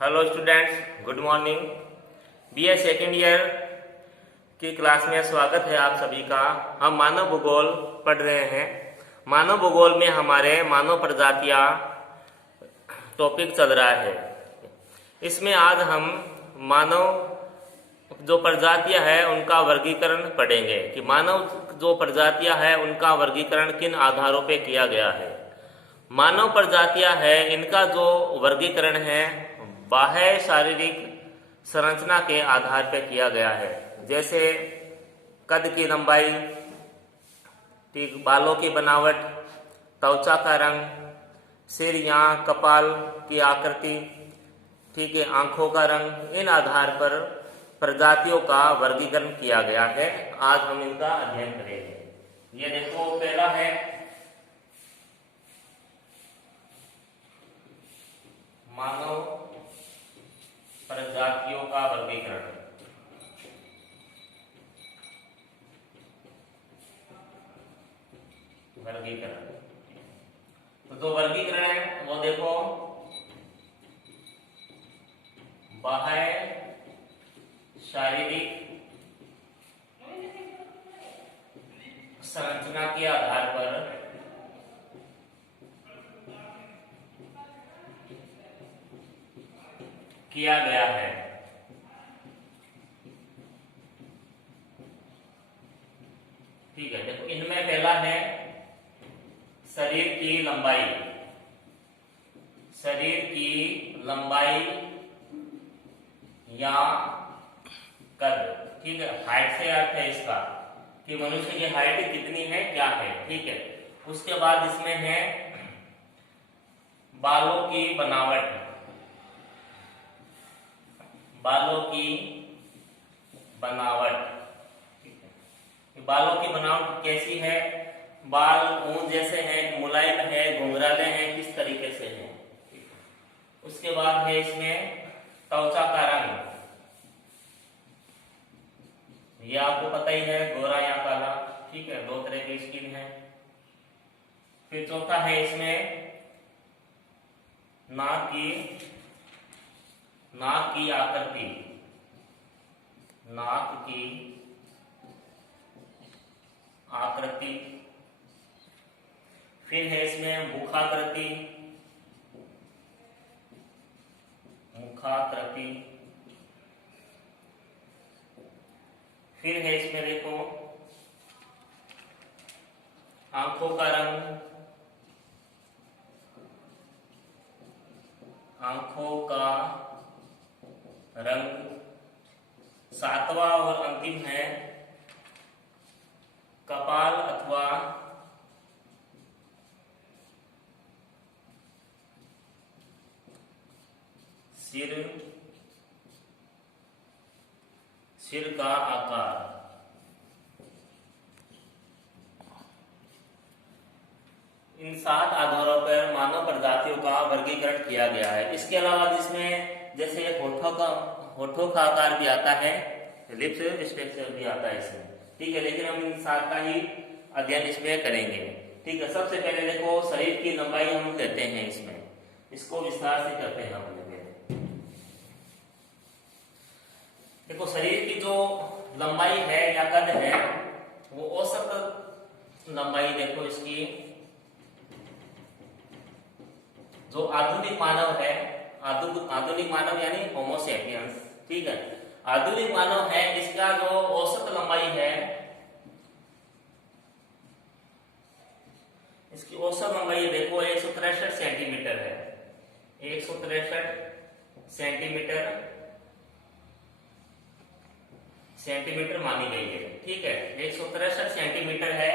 Hello students, good morning. BA second year की class में स्वागत है आप सभी का। हम मानव भूगोल पढ़ रहे हैं। मानव भूगोल में हमारे मानव प्रजातियां टॉपिक चल रहा है। इसमें आज हम मानव जो प्रजातियां हैं उनका वर्गीकरण पढ़ेंगे कि मानव जो प्रजातियां हैं उनका वर्गीकरण किन आधारों पे किया गया है। मानव प्रजातियां हैं, इनका जो वर्गीकरण है बाह्य शारीरिक संरचना के आधार पर किया गया है, जैसे कद की लंबाई, ठीक, बालों की बनावट, त्वचा का रंग, सिर या कपाल की आकृति, ठीक है, आंखों का रंग। इन आधार पर प्रजातियों का वर्गीकरण किया गया है। आज हम इनका अध्ययन करेंगे। ये देखो, पहला है मानव प्रजातियों का वर्गीकरण। तो जो वर्गीकरण है वो देखो, बाह्य शारीरिक संरचना के आधार पर किया गया है। ठीक है, देखो इनमें पहला है शरीर की लंबाई। शरीर की लंबाई या कद, ठीक है। हाइट से अर्थ है इसका कि मनुष्य की हाइट कितनी है, क्या है, ठीक है। उसके बाद इसमें है बालों की बनावट। बालों की बनावट, ठीक है। बालों की बनावट कैसी है? बाल ऊन जैसे हैं, मुलायम है, घुंघराले हैं, किस तरीके से हैं। उसके बाद है इसमें त्वचा का रंग। ये आपको पता ही है, गोरा या काला, ठीक है, दो तरह की स्किन है। फिर चौथा है इसमें नाक की आकृति। नाक की आकृति। फिर है इसमें मुखाकृति। मुखाकृति। फिर है इसमें देखो आंखों का रंग। आंखों का रंग। सातवां और अंतिम है कपाल अथवा सिर का आकार। इन 7 आधारों पर मानव प्रजातियों का वर्गीकरण किया गया है। इसके अलावा जिसमें जैसे होठों का आकार भी आता है, लिप्स स्ट्रक्चर भी आता है इसमें, ठीक है। लेकिन हम इन 7 का ही अध्ययन इसमें करेंगे, ठीक है। सबसे पहले देखो शरीर की लंबाई हम लेते हैं, इसमें इसको विस्तार से करते हैं हम। देखो शरीर की जो लंबाई है या कद है वो औसत लंबाई, देखो इसकी जो आधुनिक मानव है, आधुनिक मानव यानी होमो सेपियंस, ठीक है, आधुनिक मानव है, इसका जो औसत लंबाई है, इसकी औसत लंबाई देखो 163 सेंटीमीटर है। 163 सेंटीमीटर मानी गई है, ठीक है। 163 सेंटीमीटर है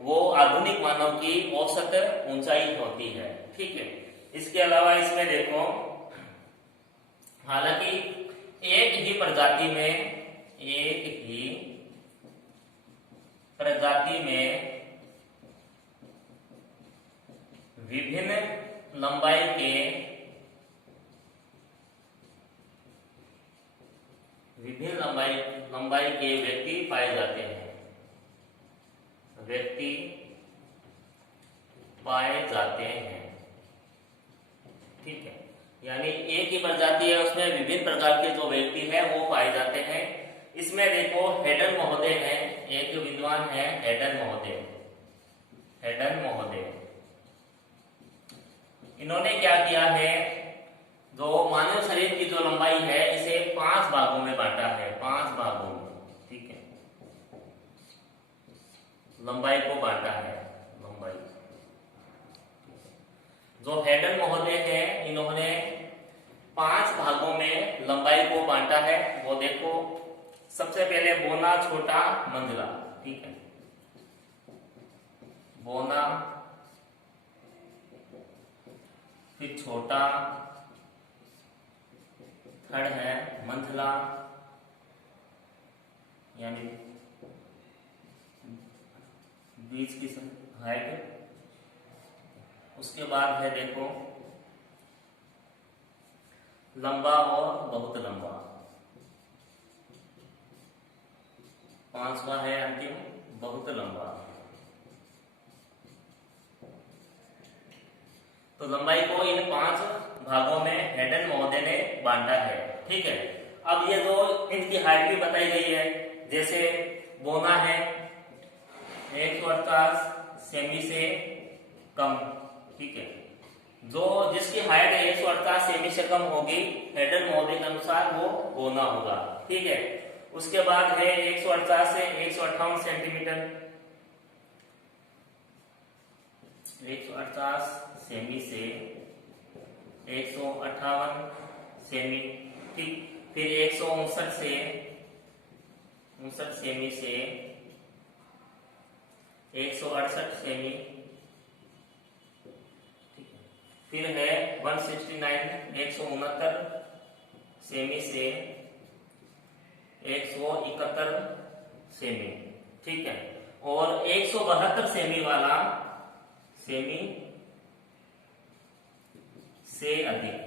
वो आधुनिक मानव की औसत ऊंचाई होती है, ठीक है। इसके अलावा इसमें देखो, हालांकि एक ही प्रजाति में विभिन्न लंबाई के व्यक्ति पाए जाते हैं। ठीक है। यानी एक ही प्रजाति है, उसमें विभिन्न प्रकार के जो व्यक्ति है वो पाए जाते हैं। इसमें देखो हेडन महोदय है, एक विद्वान है हेडन महोदय। हेडन महोदय इन्होंने क्या किया है, जो मानव शरीर की जो लंबाई है इसे 5 भागों में बांटा है, 5 भागों में, ठीक है, लंबाई को बांटा है, लंबाई। जो हेडन महोदय है इन्होंने 5 भागों में लंबाई को बांटा है। वो देखो, सबसे पहले बोना, छोटा, मंझला, ठीक है, बोना, फिर छोटा, थर्ड है मंझला यानी बीच की हाइट, उसके बाद है देखो लंबा और बहुत लंबा, 5वां है अंतिम बहुत लंबा। तो लंबाई को इन 5 भागों में हेडन महोदय ने बांटा है, ठीक है। अब ये जो इनकी हाइट भी बताई गई है, जैसे बोना है 148 सेमी से कम, ठीक है, जो जिसकी हाइट 148 सेमी से कम होगी हेडन महोदय के अनुसार वो बोना होगा, ठीक है। उसके बाद है 148 से 158 सेंटीमीटर, 148 सेमी से 158 सेमी, ठीक। फिर 159 से 59 सेमी से 168 सेमी, ठीक है। फिर है 169 169 सेमी से 171 सेमी, ठीक है। और 172 सेमी वाला सेमी से अधिक,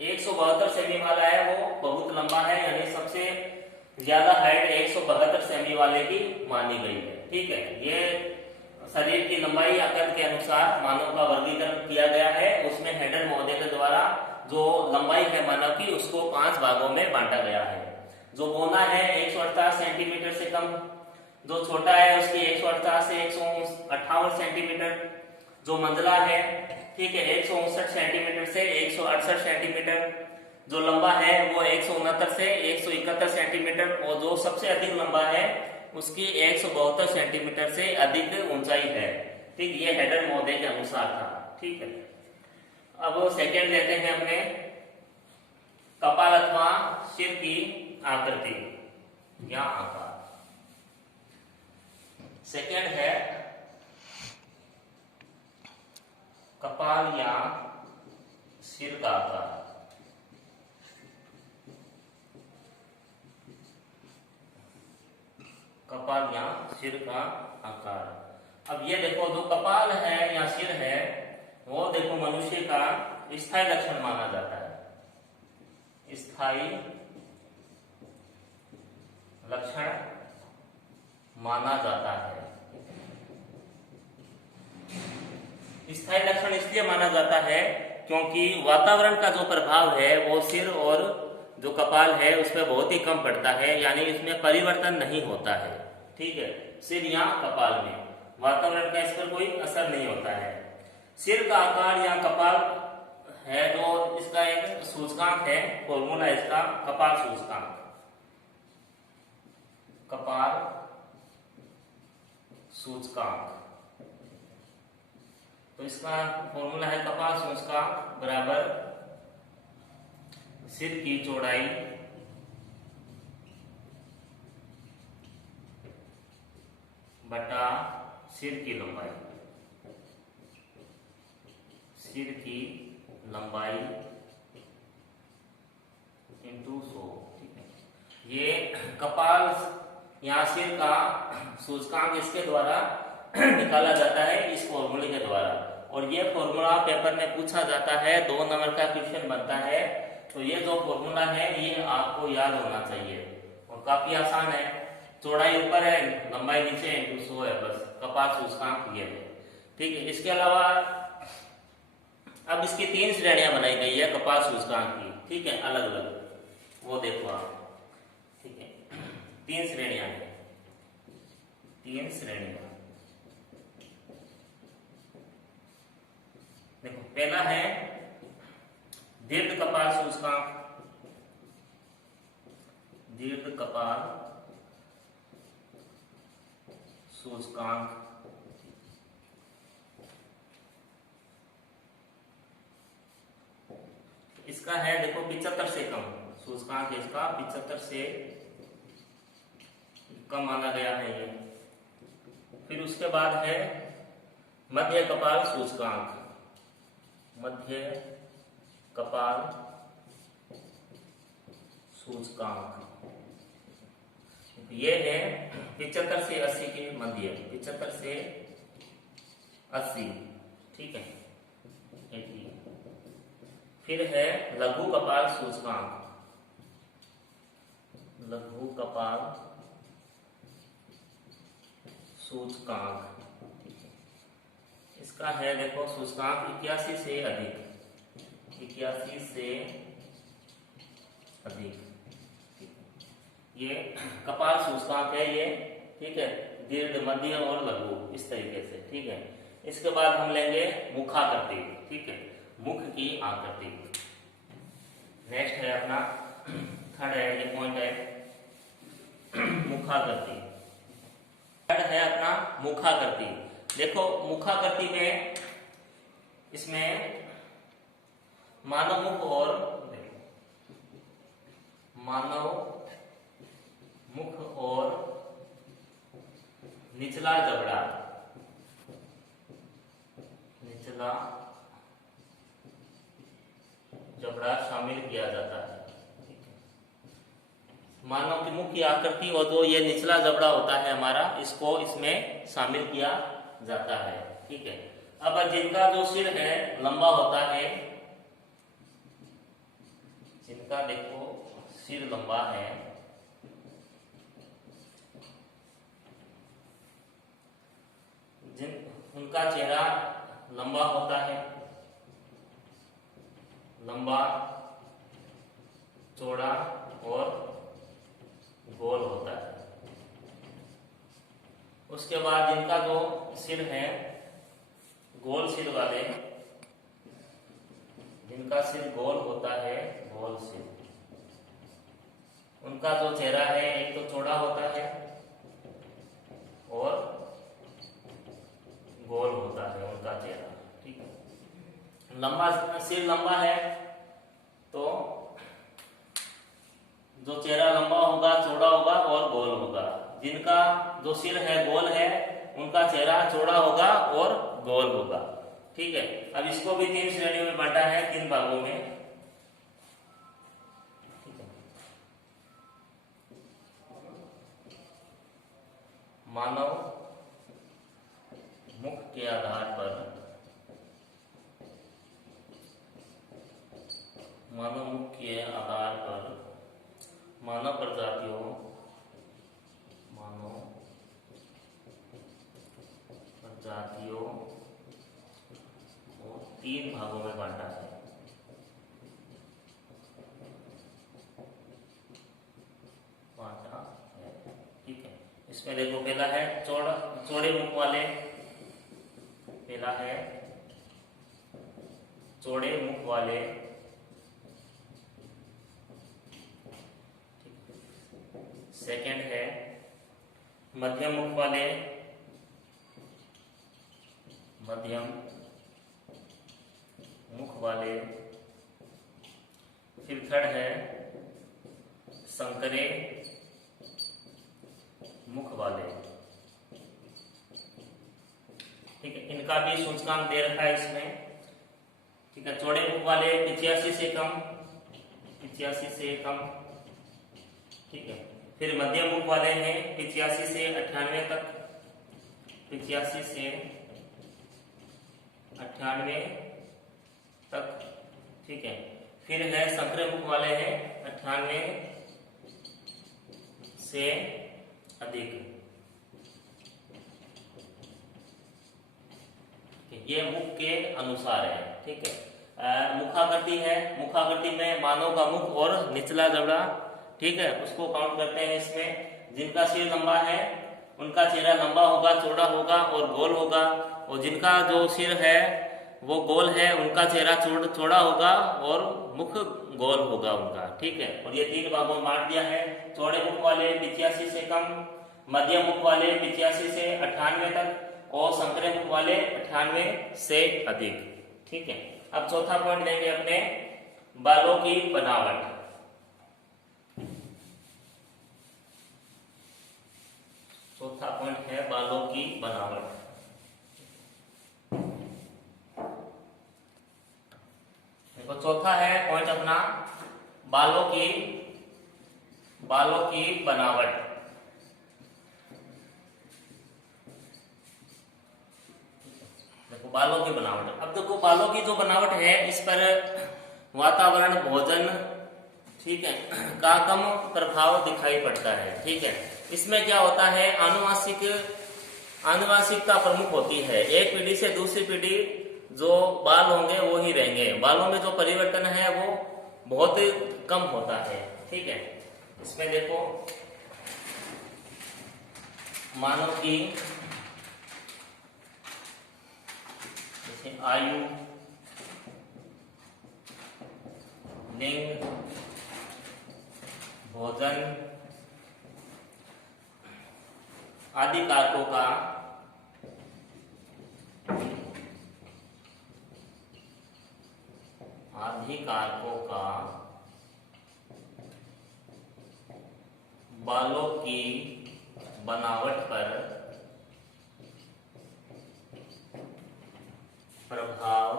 172 सेमी वाला है वो बहुत लंबा है, यानी सबसे ज्यादा हाइट 172 सेमी वाले की मानी गई है, ठीक है। ये शरीर की लंबाई आकलन के अनुसार मानव का वर्गीकरण किया गया है, उसमें हेडन महोदय के द्वारा जो लंबाई है मानव की उसको 5 भागों में बांटा गया है। जो बोना है 148 सेंटीमीटर से कम, जो छोटा है उसकी 148 से 158 सेंटीमीटर, जो मंझला है, ठीक है, 159 सेंटीमीटर से 168 सेंटीमीटर, जो लंबा है वो 169 से 171 सेंटीमीटर, और जो सबसे अधिक लंबा है उसकी 172 सेंटीमीटर से अधिक ऊंचाई है, ठीक। ये हेडन महोदय के अनुसार था, ठीक है। अब सेकंड लेते हैं अपने कपाल अथवा सिर की आकृति या आकार। सेकंड है कपाल या सिर का आकार। कपाल या सिर का आकार। अब ये देखो जो कपाल है या सिर है वो देखो मनुष्य का स्थायी लक्षण माना जाता है, स्थायी लक्षण माना जाता है। स्थायी लक्षण इसलिए माना जाता है क्योंकि वातावरण का जो प्रभाव है वो सिर और जो कपाल है उस पर बहुत ही कम पड़ता है, यानी इसमें परिवर्तन नहीं होता है, ठीक है। सिर या कपाल में वातावरण का इस पर कोई असर नहीं होता है। सिर का आकार या कपाल है जो इसका एक सूचकांक है, फॉर्मूला इसका कपाल सूचकांक, कपाल सूचकांक। तो इसका फॉर्मूला है कपाल सूचकांक बराबर सिर की चौड़ाई बटा सिर की लंबाई, सिर की लंबाई इंटू 100, ठीक है। ये कपाल या सिर का सूचकांक इसके द्वारा निकाला जाता है, इस फॉर्मूले के द्वारा। और ये फॉर्मूला पेपर में पूछा जाता है, 2 नंबर का क्वेश्चन बनता है। तो ये जो फॉर्मूला है ये आपको याद होना चाहिए और काफी आसान है। चौड़ाई ऊपर है, लंबाई नीचे इंटू 100 है, बस कपाल सूचकांक ये है। ठीक है। इसके अलावा अब इसकी 3 श्रेणियां बनाई गई है कपाल सूचकांक की, ठीक है, अलग अलग, वो देखो आप, ठीक है। 3 श्रेणियां हैं, 3 श्रेणियां। देखो पहला है दीर्घ कपाल सूचकांक, दीर्घ कपाल सूचकांक। इसका है देखो 75 से कम सूचकांक, इसका 75 से कम माना गया है ये। फिर उसके बाद है मध्य कपाल सूचकांक, मध्य कपाल सूचकांक, ये है 75 से 80 के मध्य, 75 से 80, ठीक है। फिर है लघु कपाल सूचकांक, लघु कपाल सूचकांक, इसका है देखो सूचकांक 81 से अधिक, 81 से अधिक, ये कपाल सूचकांक है ये, ठीक है, दीर्घ, मध्य और लघु, इस तरीके से, ठीक है। इसके बाद हम लेंगे मुखाकृति, ठीक है, मुख की आकृति। नेक्स्ट है अपना थर्ड है, ये पॉइंट है मुखाकृति। थर्ड है अपना मुखाकृति। देखो मुखाकृति में इसमें मानव मुख और निचला जबड़ा, निचला जबड़ा शामिल किया जाता है। मानव की मुख की आकृति और जो ये निचला जबड़ा होता है हमारा, इसको इसमें शामिल किया जाता है, ठीक है। अब जिनका जो सिर है लंबा होता है, जिनका देखो सिर लंबा है, उनका चेहरा लंबा होता है, लंबा, चौड़ा और गोल होता है। उसके बाद जिनका जो सिर है गोल सिर वाले, जिनका सिर गोल होता है, गोल सिर, उनका जो चेहरा है एक तो चौड़ा होता है और गोल होता है उनका चेहरा, ठीक है। लंबा सिर लंबा है तो जो चेहरा लंबा होगा, चौड़ा होगा और गोल होगा। जिनका जो सिर है गोल है, उनका चेहरा चौड़ा होगा और गोल होगा, ठीक है। अब इसको भी 3 श्रेणियों में बांटा है, 3 भागों में, ठीक है। मानव मुख के आधार पर, मानव मुख के आधार पर मानव प्रजातियों को 3 भागों में बांटा है। ठीक है। इसमें देखो पहला है चौड़े मुख वाले, पहला है चौड़े मुख वाले, सेकंड है मध्यम मुख वाले, मध्यम मुख वाले, फिर थर्ड है संकरे मुख वाले, ठीक है। इनका भी सूचकांक दे रखा है इसमें, ठीक है। चौड़े मुख वाले 85 से कम, 85 से कम, ठीक है। फिर मध्यम मुख वाले हैं 85 से 98 तक, 85 से 98 तक, ठीक है। फिर है संकरे मुख वाले हैं 98 से अधिक, ये मुख के अनुसार है, ठीक है। मुखाकृति है, मुखाकृति में मानव का मुख और निचला जबड़ा, ठीक है, उसको काउंट करते हैं। इसमें जिनका सिर लंबा है उनका चेहरा लंबा होगा, चौड़ा होगा और गोल होगा, और जिनका जो सिर है वो गोल है उनका चेहरा चौड़ा होगा और मुख गोल होगा उनका, ठीक है। और ये 3 भागों में बांट दिया है। चौड़े मुख वाले 85 से कम, मध्यम मुख वाले 85 से 98 तक, और संकरे मुख वाले 98 से अधिक, ठीक है। अब चौथा पॉइंट लेंगे अपने, बालों की बनावट। चौथा पॉइंट है बालों की बनावट। देखो चौथा है पॉइंट अपना, बालों की बनावट। देखो बालों की बनावट, अब देखो बालों की जो बनावट है इस पर वातावरण, भोजन, ठीक है, का कम प्रभाव दिखाई पड़ता है, ठीक है। इसमें क्या होता है, आनुवांशिकता प्रमुख होती है। एक पीढ़ी से दूसरी पीढ़ी जो बाल होंगे वो ही रहेंगे, बालों में जो परिवर्तन है वो बहुत कम होता है, ठीक है। इसमें देखो मानव की जैसे आयु, लिंग, भोजन आदि कारकों का बालों की बनावट पर प्रभाव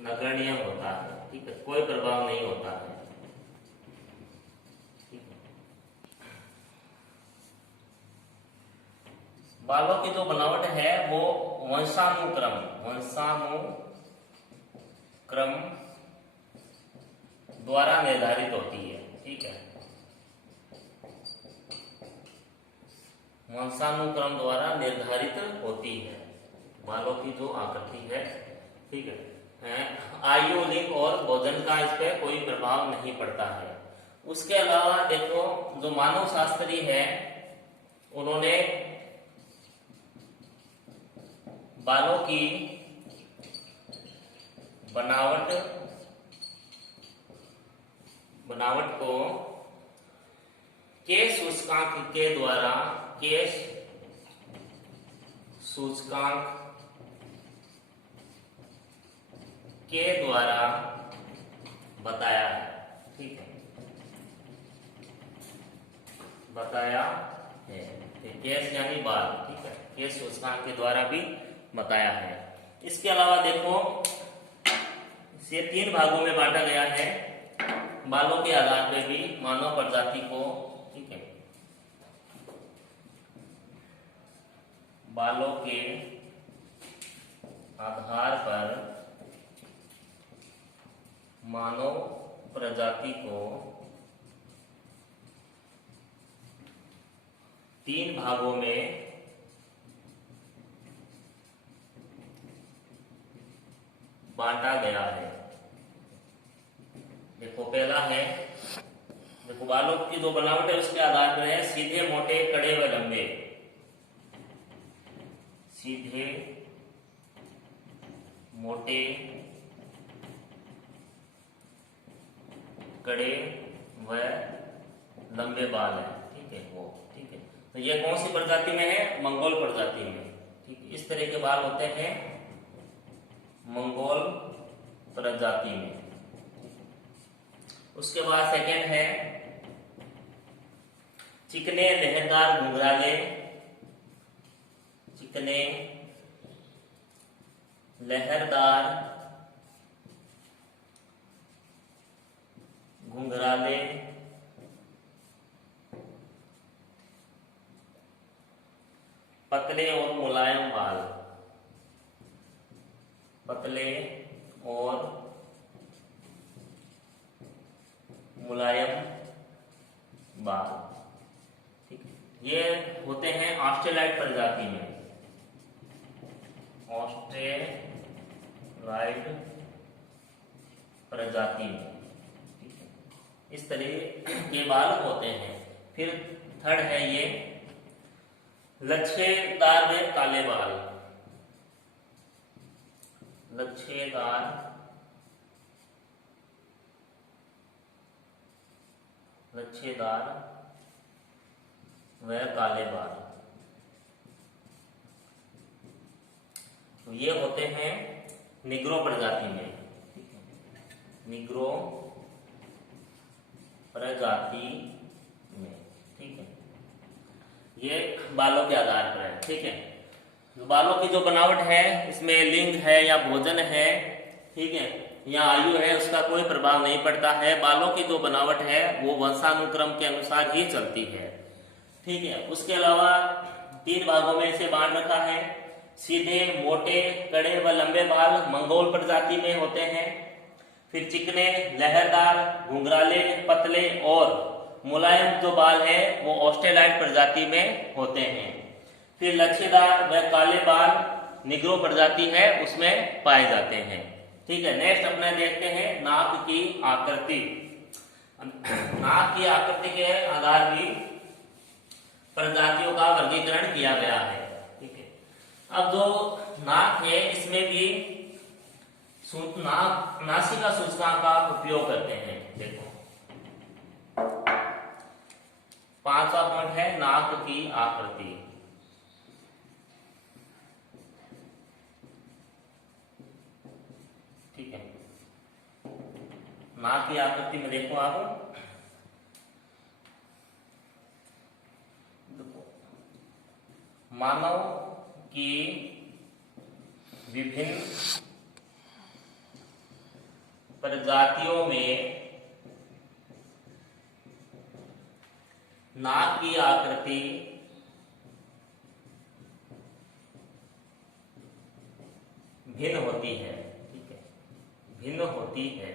नगण्य होता है, ठीक है, कोई प्रभाव नहीं होता है, ठीक है। बालों की जो बनावट है वो वंशानुक्रम द्वारा निर्धारित होती है, ठीक है। वंशानुक्रम द्वारा निर्धारित होती है बालों की जो आकृति है, ठीक है। आयु, लिंग और भोजन का इस पे कोई प्रभाव नहीं पड़ता है। उसके अलावा देखो जो मानव शास्त्री है उन्होंने बालों की बनावट को केश सूचकांक के द्वारा बताया है, ठीक है, बताया है। केश यानी बाल, ठीक है, केश सूचकांक के द्वारा भी बताया है। इसके अलावा देखो इसे 3 भागों में बांटा गया है बालों के आधार पे भी मानव प्रजाति को, ठीक है, बालों के आधार पर मानव प्रजाति को 3 भागों में बांटा गया है। देखो पहला है, देखो बालों की जो बनावट है उसके आधार पर है सीधे, मोटे, कड़े व लंबे। सीधे, मोटे, कड़े व लंबे बाल है, ठीक है वो, ठीक है। तो ये कौन सी प्रजाति में है, मंगोल प्रजाति में, ठीक है। इस तरह के बाल होते हैं मंगोल प्रजाति में। उसके बाद सेकंड है चिकने लहरदार घुंघराले, चिकने लहरदार घुंघराले पतले और मुलायम बाल, पतले और मुलायम बाल, ठीक है। ये होते हैं ऑस्ट्रेलाइड प्रजाति में, ऑस्ट्रेलाइड प्रजाति में, इस तरह के बाल होते हैं। फिर थर्ड है ये लच्छेदार व काले बाल, लच्छेदार व काले बाल, तो ये होते हैं निग्रो प्रजाति में, निग्रो प्रजाति में, ठीक है। ये बालों के आधार पर है, ठीक है। बालों की जो बनावट है इसमें लिंग है या भोजन है, ठीक है, या आयु है, उसका कोई प्रभाव नहीं पड़ता है। बालों की जो बनावट है वो वंशानुक्रम के अनुसार ही चलती है, ठीक है। उसके अलावा 3 भागों में इसे बांट रखा है। सीधे, मोटे, कड़े व लंबे बाल मंगोल प्रजाति में होते हैं। फिर चिकने, लहरदार, घुंघराले, पतले और मुलायम जो बाल है वो ऑस्ट्रेलाइड प्रजाति में होते हैं। फिर लच्छेदार व काले बाल निग्रो प्रजाति है उसमें पाए जाते हैं, ठीक है। नेक्स्ट अपने देखते हैं नाक की आकृति। नाक की आकृति के आधार पर प्रजातियों का वर्गीकरण किया गया है, ठीक है। अब जो नाक है इसमें भी नासिका सूचकांक का उपयोग करते हैं। देखो 5वां पॉइंट है नाक की आकृति, ठीक है। नाक की आकृति में देखो आप, मानव की विभिन्न प्रजातियों में नाक की आकृति भिन्न होती है, ठीक है, भिन्न होती है,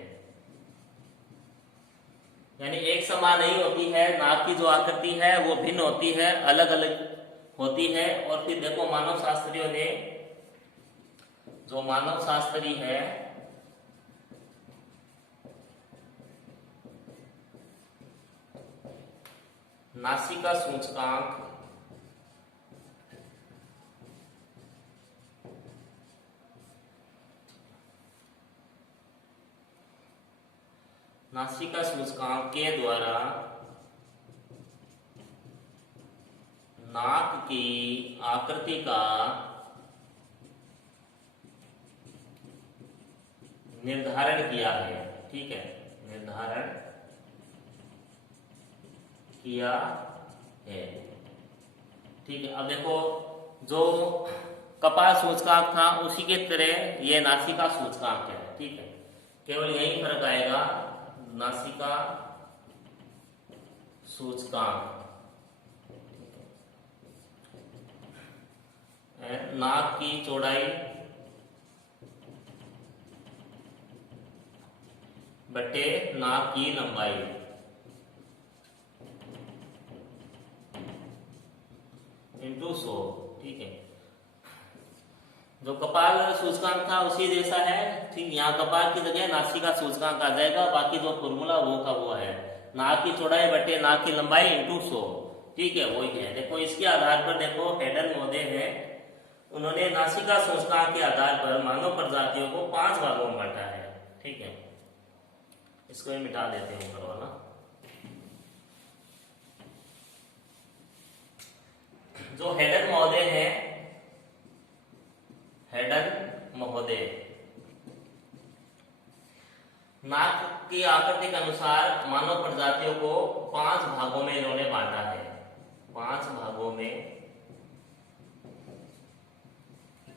यानी एक समान नहीं होती है। नाक की जो आकृति है वो भिन्न होती है, अलग अलग होती है। और फिर देखो मानव शास्त्रियों ने, जो मानव शास्त्री है नासिका सूचकांक के द्वारा नाक की आकृति का निर्धारण किया है, ठीक है, निर्धारण किया है, ठीक है। अब देखो जो कपाल सूचकांक था उसी के तरह ये नासिका सूचकांक है, ठीक है, केवल यही फर्क आएगा। नासिका सूचकांक नाक की चौड़ाई बटे नाक की लंबाई, इंटू 100, ठीक है। जो कपाल सूचकांक था उसी जैसा है, ठीक। यहाँ कपाल की जगह नासिका सूचकांक आ जाएगा, बाकी जो फॉर्मूला वो का वो है नाक की चौड़ाई बटे नाक की लंबाई इंटू 100, ठीक है, वही है। देखो इसके आधार पर देखो हेडन महोदय है, उन्होंने नासिका सूचकांक के आधार पर मानव प्रजातियों को 5 भागों में बांटा है, ठीक है। इसको ही मिटा देते हैं ऊपर वाला। जो हेडन महोदय है, हेडन महोदय नाक की आकृति के अनुसार मानव प्रजातियों को 5 भागों में इन्होंने बांटा है, 5 भागों में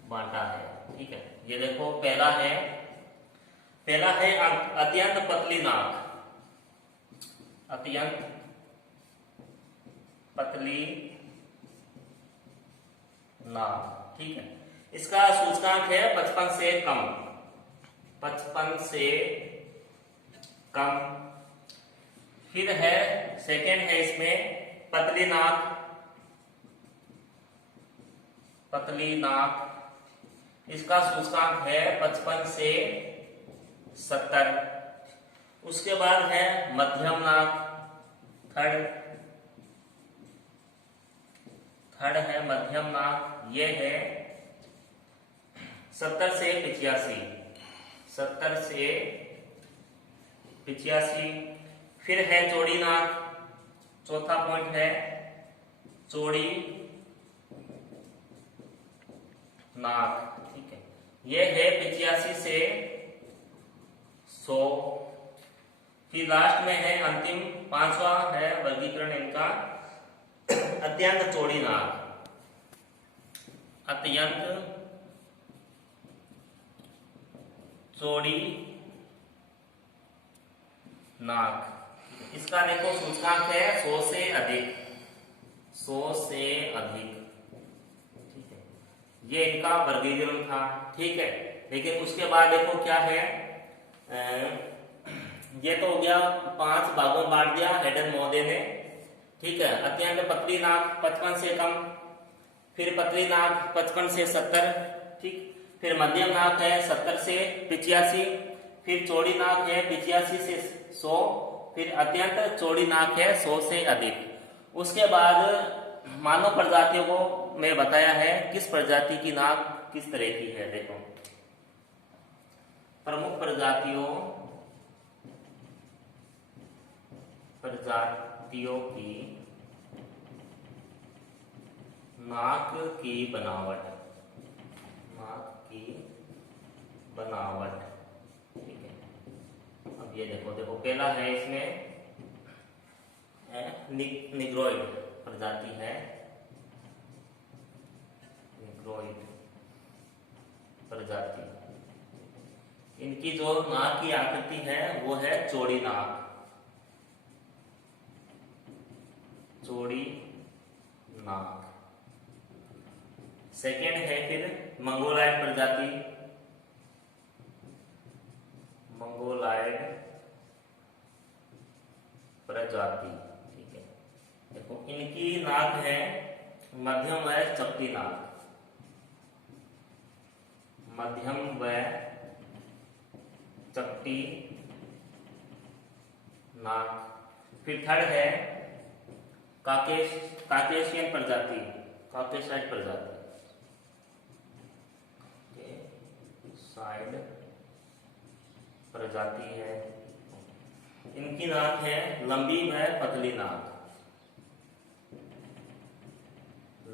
बांटा है, ठीक है। ये देखो पहला है अत्यंत पतली नाक, अत्यंत पतली नाक, ठीक है। इसका सूचकांक है 55 से कम, 55 से कम। फिर है सेकेंड है इसमें पतली नाक, इसका सूचकांक है 55 से 70। उसके बाद है मध्यम नाक, थर्ड है मध्यम नाक, ये है 70 से 85, 70 से 85। फिर है चौड़ी नाक, चौथा पॉइंट है चौड़ी नाक, ठीक है, ये है 85 से 100। फिर लास्ट में है अंतिम 5वां है वर्गीकरण इनका अत्यंत चौड़ी नाक, अत्यंत चौड़ी नाक। इसका देखो सूचकांक है 100 से अधिक, 100 से अधिक, ठीक है, ये इनका वर्गीकरण था, ठीक है। लेकिन उसके बाद देखो क्या है, ये तो हो गया 5 भागों में बांट दिया हेडन महोदय ने, ठीक है। अत्यंत पतली नाक 55 से कम, फिर पतली नाक 55 से 70, ठीक। फिर मध्यम नाक है 70 से 85, फिर चौड़ी नाक है 85 से 100, फिर अत्यंत चौड़ी नाक है 100 से अधिक। उसके बाद मानव प्रजातियों को मैं बताया है किस प्रजाति की नाक किस तरह की है। देखो प्रमुख प्रजातियों की नाक की बनावट, ठीक है। अब ये देखो पहला है इसमें निग्रोइड प्रजाति है, निग्रोइड प्रजाति। इनकी जो नाक की आकृति है वो है चौड़ी नाक, चौड़ी नाक। सेकेंड है फिर मंगोलाइड प्रजाति, मंगोलाइड प्रजाति, ठीक है। देखो इनकी नाक है मध्यम व चपटी नाक, मध्यम व चपटी नाक। फिर थर्ड है काकेशियन प्रजाति, काकेसाइड प्रजाति, साइड प्रजाति है। इनकी नाक है लंबी व पतली नाक,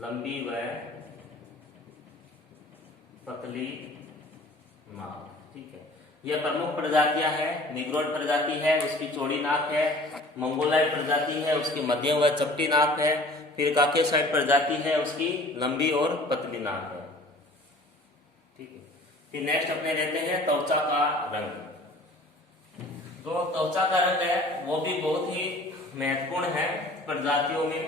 लंबी व पतली नाक, ठीक है। यह प्रमुख प्रजातियां हैं। निग्रोइड प्रजाति है उसकी चौड़ी नाक है, मंगोलाइड प्रजाति है उसकी मध्यम व चपटी नाक है, फिर काकेसाइड प्रजाति है उसकी लंबी और पतली नाक है, ठीक है। फिर नेक्स्ट अपने लेते हैं त्वचा का रंग। जो त्वचा का रंग है वो भी बहुत ही महत्वपूर्ण है प्रजातियों में।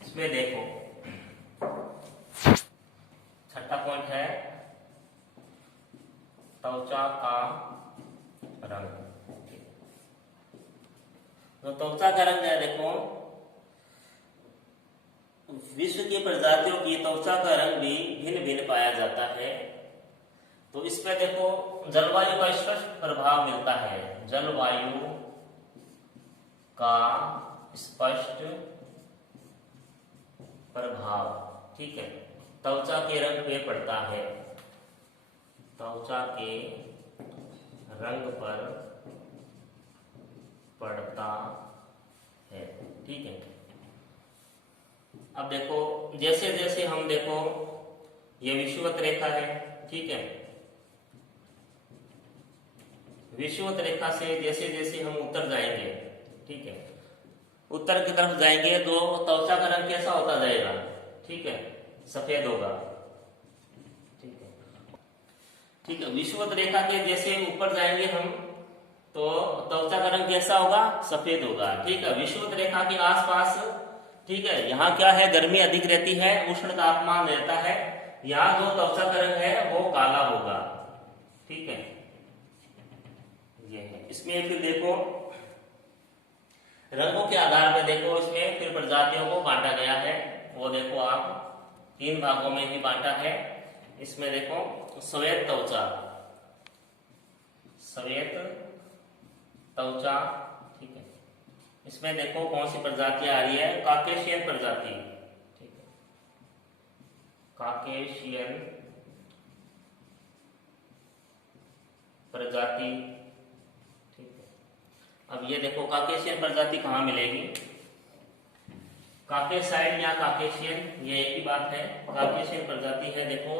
इसमें देखो छठा पॉइंट है त्वचा का रंग। तो त्वचा का रंग है, देखो विश्व की प्रजातियों की त्वचा का रंग भी भिन्न भिन्न पाया जाता है। तो इसमें देखो जलवायु का स्पष्ट प्रभाव मिलता है, जलवायु का स्पष्ट प्रभाव, ठीक है, त्वचा के रंग पे पड़ता है, त्वचा के रंग पर पड़ता है, ठीक है। अब देखो जैसे जैसे हम देखो ये विषुवत रेखा है, ठीक है, विषुवत रेखा से जैसे जैसे हम उत्तर जाएंगे, ठीक है, उत्तर की तरफ जाएंगे तो त्वचा का रंग कैसा होता जाएगा, ठीक है, सफेद होगा, ठीक है, ठीक है। विषुवत रेखा के जैसे ऊपर जाएंगे हम तो त्वचा का रंग कैसा होगा, सफेद होगा, ठीक है। विषुवत रेखा के आसपास, ठीक है, यहाँ क्या है, गर्मी अधिक रहती है, उष्ण तापमान रहता है, यहाँ जो त्वचा का रंग है वो काला होगा, ठीक है, ये है। इसमें फिर देखो रंगों के आधार पर देखो इसमें फिर प्रजातियों को बांटा गया है, वो देखो आप तीन भागों में ही बांटा है। इसमें देखो श्वेत त्वचा, श्वेत त्वचा, ठीक है। इसमें देखो कौन सी प्रजातियां आ रही है, काकेशियन प्रजाति, ठीक है, काकेशियन प्रजाति, ठीक है। अब ये देखो काकेशियन प्रजाति कहाँ मिलेगी, काकेसाइड या काकेशियन ये एक ही बात है। काकेशियन प्रजाति है देखो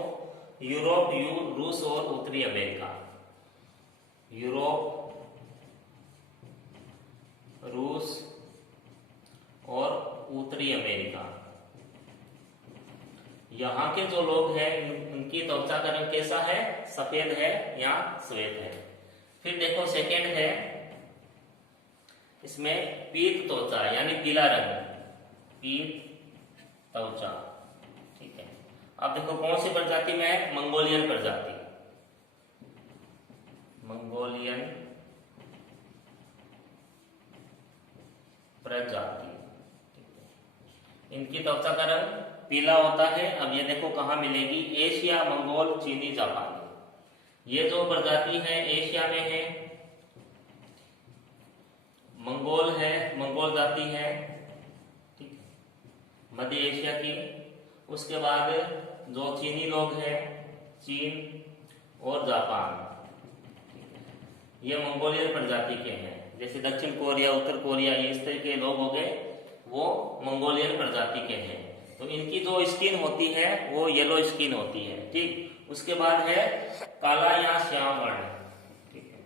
यूरोप, रूस और उत्तरी अमेरिका, यूरोप, रूस और उत्तरी अमेरिका। यहाँ के जो लोग हैं उनकी त्वचा का रंग कैसा है, सफेद है या श्वेत है। फिर देखो सेकेंड है इसमें पीत त्वचा यानी पीला रंग, पीत त्वचा, ठीक है। अब देखो कौन सी प्रजाति में है, मंगोलियन प्रजाति, मंगोलियन प्रजाति, इनकी त्वचा का रंग पीला होता है। अब ये देखो कहाँ मिलेगी, एशिया, मंगोल, चीनी, जापानी। ये जो प्रजाति है एशिया में है, मंगोल है, मंगोल जाति है, ठीक है, मध्य एशिया की। उसके बाद जो चीनी लोग हैं, चीन और जापान, ये मंगोलियन प्रजाति के हैं। जैसे दक्षिण कोरिया, उत्तर कोरिया, ये इस तरह के लोग हो गए, वो मंगोलियन प्रजाति के हैं। तो इनकी जो स्किन होती है वो येलो स्किन होती है, ठीक। उसके बाद है काला या श्याम वर्ण, ठीक है,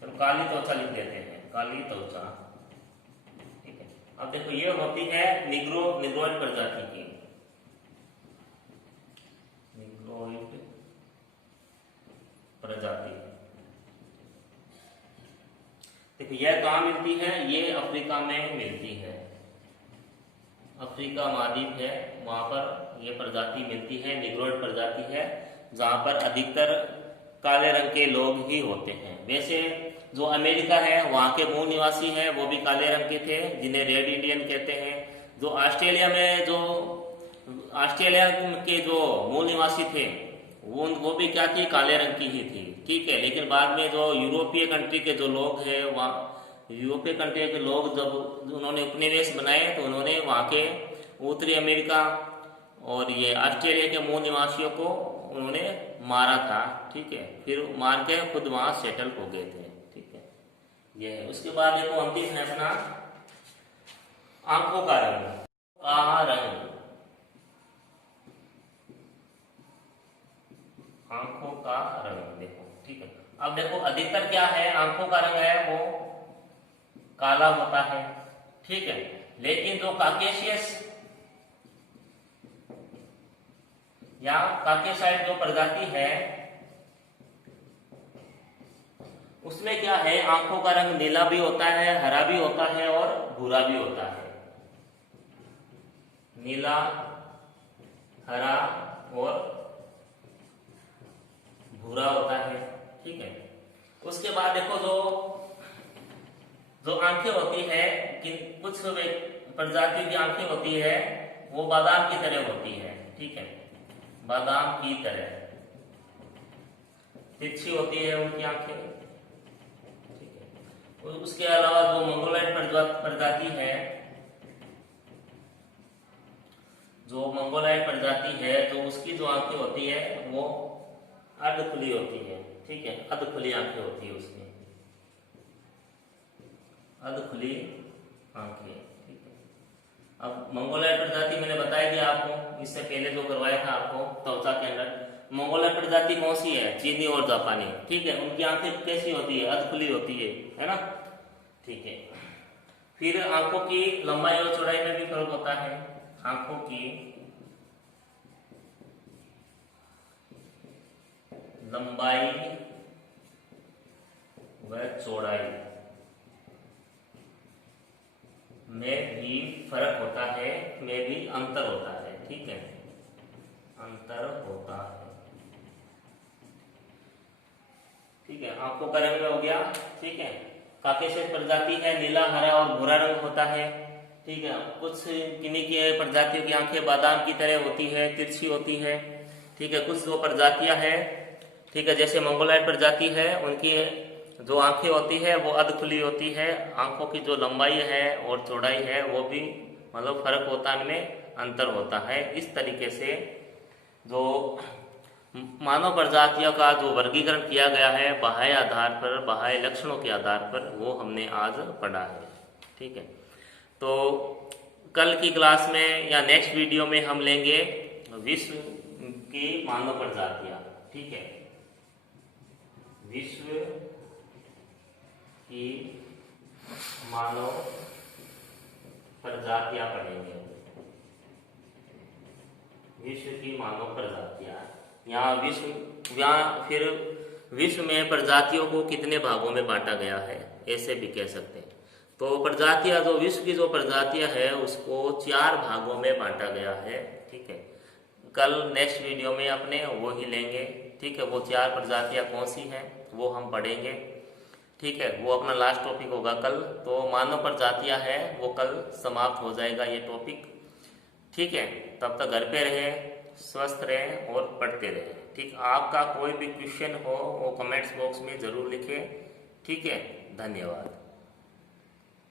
तो काली त्वचा लिख देते हैं, काली त्वचा, ठीक है। अब देखो ये होती है निग्रोइड प्रजाति की, निग्रोइड प्रजाति। देखो यह कहाँ मिलती है, ये अफ्रीका में मिलती है, अफ्रीका महाद्वीप है, वहां पर यह प्रजाति मिलती है, निग्रोइड प्रजाति है, जहां पर अधिकतर काले रंग के लोग ही होते हैं। वैसे जो अमेरिका है वहां के मूल निवासी हैं वो भी काले रंग के थे, जिन्हें रेड इंडियन कहते हैं। जो ऑस्ट्रेलिया में जो ऑस्ट्रेलिया के जो मूल निवासी थे वो भी क्या थी, काले रंग की ही थी, ठीक है। लेकिन बाद में जो यूरोपीय कंट्री के जो लोग हैं, वहाँ यूरोपीय कंट्री के लोग जब उन्होंने उपनिवेश बनाए तो उन्होंने वहाँ के उत्तरी अमेरिका और ये ऑस्ट्रेलिया के मूल निवासियों को उन्होंने मारा था, ठीक है। फिर मार के खुद वहाँ सेटल हो गए थे, ठीक है। ये है। उसके बाद देखो अंतिम है अपना आंखों का रंग, आंखों का रंग देखो, ठीक है। अब देखो अधिकतर क्या है, आंखों का रंग है वो काला होता है, ठीक है। लेकिन जो काकेशियस या काकेसाइड जो प्रजाति है उसमें क्या है, आंखों का रंग नीला भी होता है, हरा भी होता है और भूरा भी होता है, नीला, हरा और भूरा होता है, ठीक है। उसके बाद देखो जो आंखें होती है, कुछ प्रजाति की आंखें होती है वो बादाम की तरह होती है, ठीक है, बादाम की तरह तिरछी होती है उनकी आंखें, ठीक है। उसके अलावा जो मंगोलाइड प्रजाति है, जो मंगोलाइड प्रजाति है तो उसकी जो आंखें होती है वो अर्ध खुली होती है, ठीक है, अर्ध खुली आंखें होती है उसकी, अर्ध खुली आंखें, ठीक है। अब मंगोलाइड प्रजाति मैंने बताया दिया आपको, इससे पहले जो करवाया था आपको त्वचा के अंदर। मंगोलाइड प्रजाति कौन सी है, चीनी और जापानी, ठीक है। उनकी आंखें कैसी होती है, अर्ध खुली होती है ना, ठीक है। फिर आंखों की लंबाई और चौड़ाई में भी फर्क होता है, आंखों की लंबाई व चौड़ाई में भी फर्क होता है, में भी अंतर होता है, ठीक है, अंतर होता है, ठीक है। आंखों का रंग हो गया, ठीक है। काकेशियस प्रजाति है, नीला, हरा और भूरा रंग होता है, ठीक है। कुछ किन्हीं की प्रजातियों की आंखें बादाम की तरह होती है, तिरछी होती है। ठीक है। कुछ जो प्रजातियां है, ठीक है, जैसे मंगोलाइड प्रजाति है, उनकी जो आंखें होती है वो अध खुली होती है। आंखों की जो लंबाई है और चौड़ाई है वो भी मतलब फर्क होता है, इनमें अंतर होता है। इस तरीके से जो मानव प्रजातियों का जो वर्गीकरण किया गया है बाह्य आधार पर, बाह्य लक्षणों के आधार पर, वो हमने आज पढ़ा है। ठीक है। तो कल की क्लास में या नेक्स्ट वीडियो में हम लेंगे विश्व की मानव प्रजातियां। ठीक है। विश्व की मानव प्रजातियां पढ़ेंगे। विश्व की मानव प्रजातियां, यहाँ फिर विश्व में प्रजातियों को कितने भागों में बांटा गया है, ऐसे भी कह सकते हैं। तो प्रजातियां, जो विश्व की जो प्रजातियां है उसको 4 भागों में बांटा गया है। ठीक है। कल नेक्स्ट वीडियो में अपने वो ही लेंगे। ठीक है। वो 4 प्रजातियां कौन सी हैं वो हम पढ़ेंगे। ठीक है। वो अपना लास्ट टॉपिक होगा कल। तो मानव प्रजातियां है वो कल समाप्त हो जाएगा ये टॉपिक। ठीक है। तब तक घर पे रहे, स्वस्थ रहें और पढ़ते रहें। ठीक। आपका कोई भी क्वेश्चन हो वो कमेंट्स बॉक्स में जरूर लिखें। ठीक है। धन्यवाद।